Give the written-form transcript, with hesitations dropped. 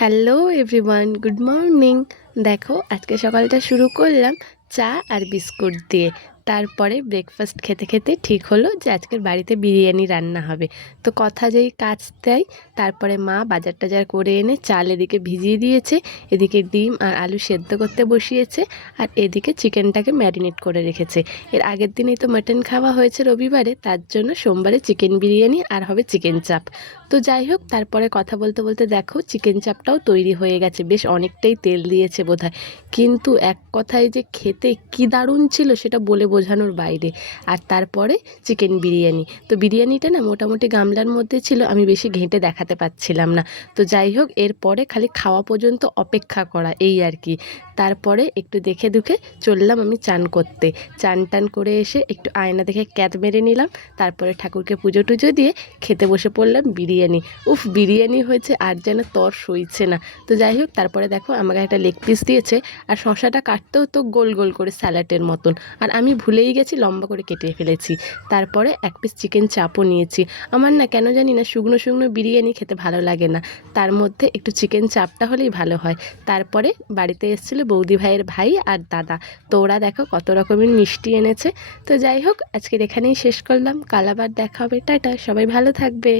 Hello everyone, good morning. দেখো আজকে সকালটা শুরু করলাম চা আর বিস্কুট দিয়ে। তারপরে ব্রেকফাস্ট খেতে খেতে ঠিক হলো যে আজকের বাড়িতে বিরিয়ানি রান্না হবে। তো কথা যেই কাজ দেয়, তারপরে মা বাজার টাজার করে এনে চাল এদিকে ভিজিয়ে দিয়েছে, এদিকে ডিম আর আলু সেদ্ধ করতে বসিয়েছে, আর এদিকে চিকেনটাকে ম্যারিনেট করে রেখেছে। এর আগের দিনেই তো মাটন খাওয়া হয়েছে রবিবারে, তার জন্য সোমবারে চিকেন বিরিয়ানি আর হবে চিকেন চাপ। তো যাই হোক, তারপরে কথা বলতে বলতে দেখো চিকেন চাপটাও তৈরি হয়ে গেছে, বেশ অনেকটাই তেল দিয়েছে বোধহয়, কিন্তু এক কথায় যে খেতে কি দারুণ ছিল সেটা বলে বোঝানোর বাইরে। আর তারপরে চিকেন বিরিয়ানি, তো বিরিয়ানিটা না মোটামুটি গামলার মধ্যে ছিল, আমি বেশি ঘেঁটে দেখাতে পাচ্ছিলাম না। তো যাই হোক, এরপরে খালি খাওয়া পর্যন্ত অপেক্ষা করা, এই আর কি। তারপরে একটু দেখে দুখে চললাম আমি চান করতে। চান টান করে এসে একটু আয়না দেখে ক্যাত মেরে নিলাম, তারপরে ঠাকুরকে পুজো টুজো দিয়ে খেতে বসে পড়লাম বিরিয়ানি। উফ, বিরিয়ানি হয়েছে আর যেন তর সইছে না। তো যাই হোক, তারপরে দেখো আমাকে একটা লেগ পিস দিয়েছে, আর শশাটা কাটতেও তো গোল গোল করে স্যালাডের মতন, আর আমি ভুলেই গেছি লম্বা করে কেটে ফেলেছি। তারপরে এক পিস চিকেন চাপও নিয়েছি। আমার না কেন জানি না শুকনো শুকনো বিরিয়ানি খেতে ভালো লাগে না, তার মধ্যে একটু চিকেন চাপটা হলেই ভালো হয়। তারপরে বাড়িতে এসেছিলো বৌদি ভাইয়ের ভাই আর দাদা, তো ওরা দেখো কত রকমের মিষ্টি এনেছে। তো যাই হোক, আজকের এখানেই শেষ করলাম, কাল আবার দেখা হবে। টাটা, সবাই ভালো থাকবে।